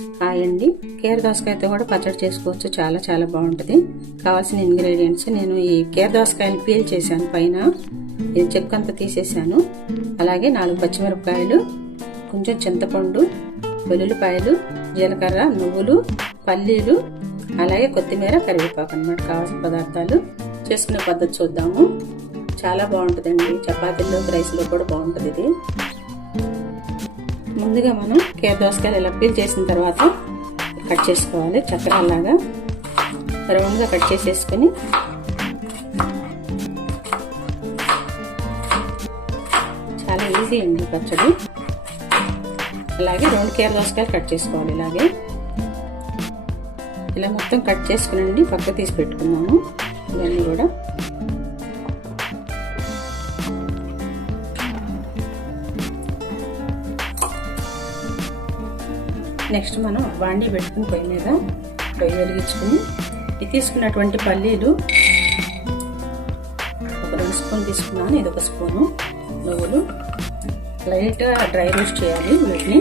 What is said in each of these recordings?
Hi అండి కేర దోసకాయతో కూడా పచ్చడి చేసుకోవచ్చు. చాలా చాలా బాగుంటుంది. కావాల్సిన ఇంగ్రీడియంట్స్ నేను ఈ కేర దోసకాయలు పీల్ చేశాను పైన. ఇది చెక్కు అంతా తీసేసాను అలాగే నాలుగు పచ్చిమిరపకాయలు కొంచెం చింతపండు వెల్లుల్లిపాయలు జీలకర్ర నువ్వులు పల్లీలు అలాగే కొత్తిమీర కరివేపాకు అన్నమాట. కావాల్సిన పదార్థాలు చేసుకునే పద్ధతి చూద్దాము. చాలా బాగుంటుందండి. చపాతీల్లో రైస్లో కూడా బాగుంటుంది ఇది. ముందుగా మనం కేర దోసకాయలు ఇలా పీల్ చేసిన తర్వాత కట్ చేసుకోవాలి చక్రాలాగా రౌండ్గా కట్ చేసేసుకొని చాలా ఈజీ అండి పచ్చడి. అలాగే రెండు కేర దోసకాయలు కట్ చేసుకోవాలి ఇలాగే. ఇలా మొత్తం కట్ చేసుకునండి పక్క తీసి పెట్టుకున్నాము. ఇవన్నీ కూడా నెక్స్ట్ మనం వాండి పెట్టుకుని పొయ్యి మీద పొయ్యి వెలిగించుకుని ఇది తీసుకున్నటువంటి పల్లీలు ఒక రెండు స్పూన్ తీసుకున్నాను. ఇది ఒక స్పూను నువ్వులు. లైట్గా డ్రై రోస్ట్ చేయాలి వీటిని.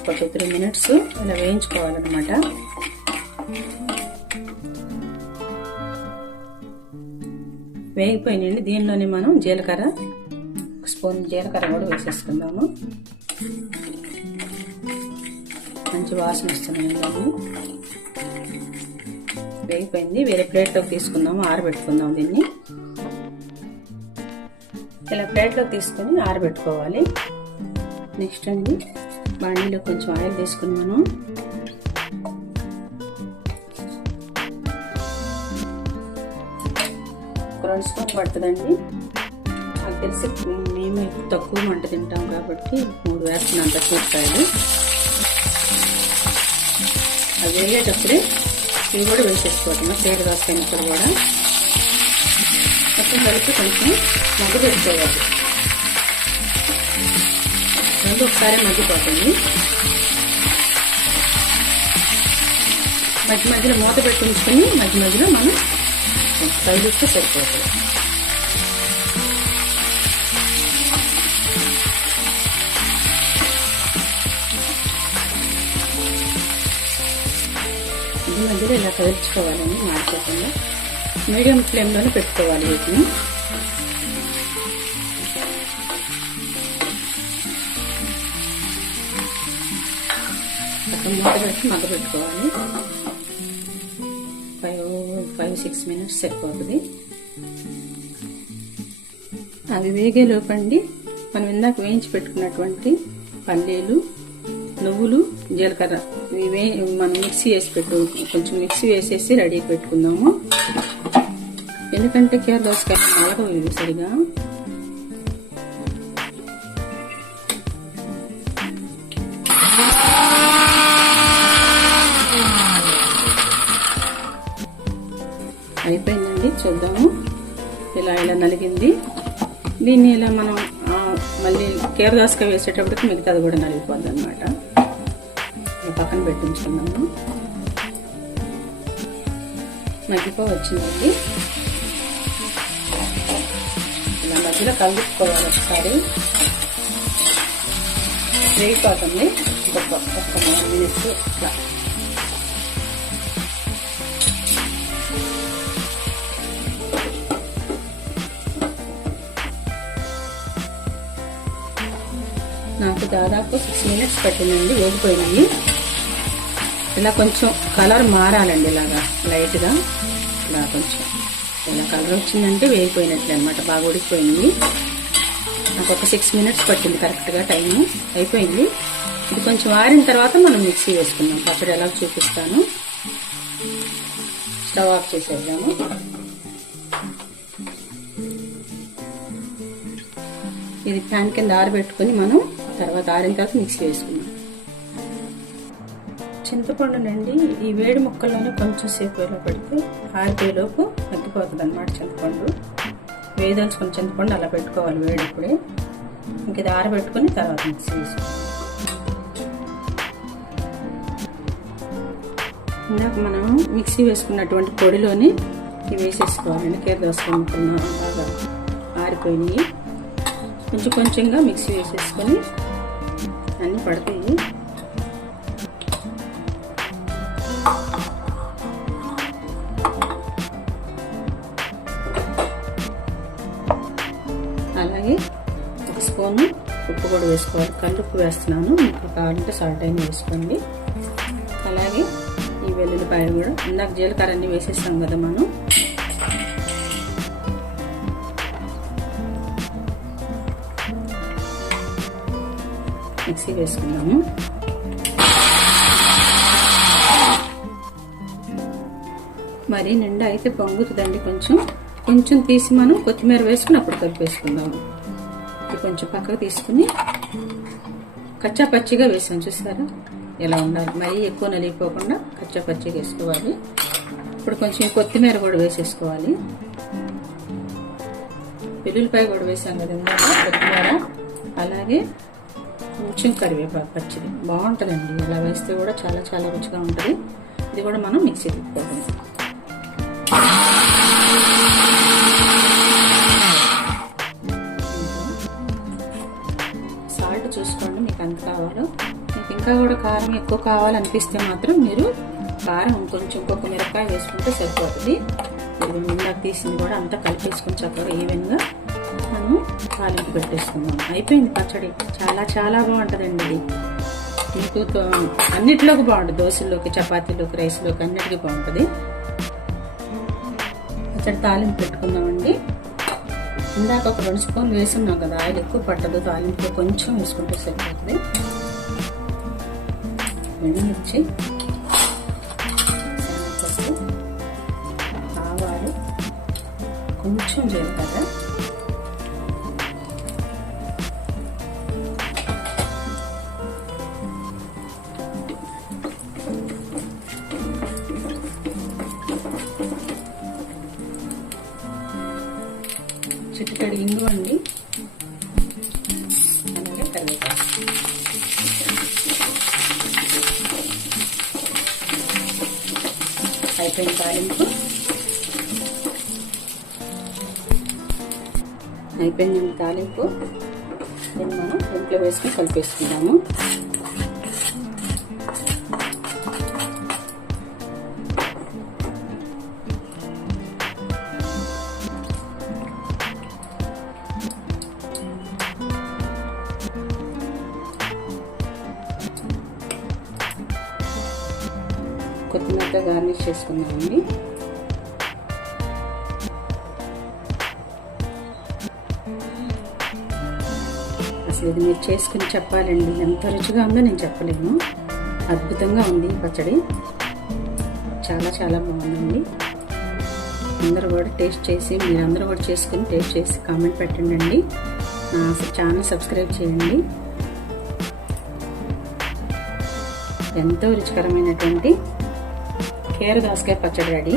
ఒక టూ త్రీ మినిట్స్ ఇలా వేయించుకోవాలన్నమాట. వేగిపోయినండి దీనిలోనే మనం జీలకర్ర స్పూన్ జీలకర్ర కూడా వేసేసుకుందాము. మంచి వాసన వస్తున్నాయి దాన్ని వేగిపోయింది. వేరే ప్లేట్లోకి తీసుకుందాము ఆరబెట్టుకుందాం దీన్ని. ఇలా ప్లేట్లోకి తీసుకొని ఆరబెట్టుకోవాలి. నెక్స్ట్ అండి బండిలో కొంచెం ఆయిల్ తీసుకుని మనం ఒక రెండు స్పూన్ పడుతుందండి. నాకు తెలిసి మేము ఎక్కువ తక్కువ మంట తింటాం కాబట్టి మూడు వేస్తున్నాం పచ్చిమిరపకాయలు అది వేగేటప్పుడే ఇవి కూడా వేసేసుకోవటం పేరు రాసుకున్నప్పుడు కూడా. మొత్తం కలిపి కొంచెం మగ్గ పెట్టుకోవాలి. రెండు ఒకసారి మగ్గిపోతుంది. మధ్య మధ్యలో మూత పెట్టి ఉంచుకొని మధ్య మధ్యలో మనం కలిపిస్తే సరిపోతుంది. మధ్యలో ఇలా కదిలించుకోవాలని మార్చకుండా మీడియం ఫ్లేమ్లోనే పెట్టుకోవాలి వీటిని. అక్కడ మూత పెట్టి మగ్గ పెట్టుకోవాలి. ఫైవ్ ఫైవ్ సిక్స్ మినిట్స్ సరిపోతుంది. అది వేగే లోపండి. మనం ఇందాక వేయించి పెట్టుకున్నటువంటి పల్లీలు నువ్వులు జీలకర్ర ఇవే మనం మిక్సీ వేసి పెట్టు కొంచెం మిక్సీ వేసేసి రెడీ పెట్టుకుందాము. ఎందుకంటే కేర దోసకాయ నలగవు సరిగా. అయిపోయిందండి చూద్దాము. ఇలా ఇలా నలిగింది. దీన్ని ఇలా మనం మళ్ళీ కేర దోసకాయ వేసేటప్పటికి మిగతాది కూడా నలిగిపోద్ది అనమాట పక్కన పెట్టించుకున్నాము మగ్గిపో వచ్చిందండి ఇలా మధ్యలో కలుపుకోవాలి ఒకసారి వేగిపోతుంది ఒక్క ఒక్క మూడు మినిట్స్ ఇట్లా నాకు దాదాపు సిక్స్ మినిట్స్ పట్టిందండి వేగిపోయినాయి ఇలా కొంచెం కలర్ మారాలండి ఇలాగా లైట్గా ఇలా కొంచెం ఇలా కలర్ వచ్చిందంటే వేగిపోయినట్లే అనమాట బాగా ఉడికిపోయింది. నాకు ఒక సిక్స్ మినిట్స్ పట్టింది కరెక్ట్గా టైం అయిపోయింది. ఇది కొంచెం ఆరిన తర్వాత మనం మిక్సీ వేసుకుందాం. పచ్చడి ఎలా చూపిస్తాను. స్టవ్ ఆఫ్ చేసేద్దాము. ఇది ఫ్యాన్ కింద ఆరబెట్టుకుని మనం తర్వాత ఆరిన తర్వాత మిక్సీ చింతపండు చింతపండునండి ఈ వేడి ముక్కల్లోనే కొంచెం సేపు వేలో పెడితే ఆరిపోయేలోపు తగ్గిపోతుంది అనమాట చింతపండు. వేదలుచుకుని చింతపండు అలా పెట్టుకోవాలి వేడిప్పుడే ఇంక ఇది ఆరబెట్టుకుని తర్వాత మిక్సీ వేసుకోవాలి ఇందాక మనం మిక్సీ వేసుకున్నటువంటి పొడిలోని ఇవి వేసేసుకోవాలండి కేర దోసకాయ ముక్కలు బాగా ఆరిపోయినాయి. కొంచెం కొంచెంగా మిక్సీ వేసేసుకొని అన్నీ పడతాయి. అలాగే ఒక స్పూను ఉప్పు కూడా వేసుకోవాలి. కల్లుప్పు వేస్తున్నాను. మీకు కావాలంటే సాల్ట్ అయినా వేసుకోండి. అలాగే ఈ వెల్లుల్లిపాయలు కూడా ఇందాక జీలకర్ర అన్నీ వేసేస్తాం కదా మనం. మిక్సీ వేసుకుందాము మరి నిండా అయితే పొంగుతుందండి కొంచెం. కొంచెం తీసి మనం కొత్తిమీర వేసుకుని అప్పుడు కలిపేసుకుందాము కొంచెం పక్కకు తీసుకుని కచ్చా పచ్చిగా వేసాం చూసారా? ఎలా ఉండాలి? మరీ ఎక్కువ నలిగిపోకుండా కచ్చా పచ్చిగా వేసుకోవాలి. ఇప్పుడు కొంచెం కొత్తిమీర కూడా వేసేసుకోవాలి. వెల్లుల్లిపాయ కూడా వేసాం కదా కొత్తిమీర. అలాగే కొంచెం కరివేపాకు పచ్చిది బాగుంటుందండి. ఇలా వేస్తే కూడా చాలా చాలా రుచిగా ఉంటుంది. ఇది కూడా మనం మిక్సీ తిప్పుకోవాలి. సాల్ట్ చూసుకోండి మీకు ఎంత కావాలో. మీకు ఇంకా కూడా కారం ఎక్కువ కావాలనిపిస్తే మాత్రం మీరు కారం కొంచెం ఒక్కొక్క మిరపకాయ వేసుకుంటే సరిపోతుంది. ఇది ఇందాక తీసింది కూడా అంతా కలిపేసుకొని చక్కగా ఈవెన్గా మనము తాలింపు పెట్టేసుకుందాం. అయిపోయింది పచ్చడి. చాలా చాలా బాగుంటుందండి ఇది మీకు అన్నిటిలోకి బాగుంటుంది. దోశల్లోకి చపాతీలోకి రైస్లోకి అన్నిటికీ బాగుంటుంది. పచ్చడి తాలింపు పెట్టుకుందామండి. ఇందాక ఒక రెండు స్పూన్లు వేసున్నాం కదా. ఆయిల్ ఎక్కువ పట్టదు. తాలింపులో కొంచెం వేసుకుంటే సరిపోతుంది. ఎండుమిర్చి శనగపప్పు ఆవాలు కొంచెం జీలకర్ర. అయిపోయిన తాలింపు అయిపోయింది తాలింపు దీన్ని మనం ఇంట్లో వేసుకుని కలిపేసుకుందాము కొత్తిమీరతో గార్నిష్ చేసుకుందామండి. అసలు ఇది మీరు చేసుకుని చెప్పాలండి. ఎంత రుచిగా ఉందో నేను చెప్పలేను. అద్భుతంగా ఉంది పచ్చడి. చాలా చాలా బాగుందండి. అందరూ కూడా టేస్ట్ చేసి మీరందరూ కూడా చేసుకుని టేస్ట్ చేసి కామెంట్ పెట్టండి నా ఛానల్ సబ్స్క్రైబ్ చేయండి. ఎంతో రుచికరమైనటువంటి కేర దోసకాయ పచ్చడి రెడీ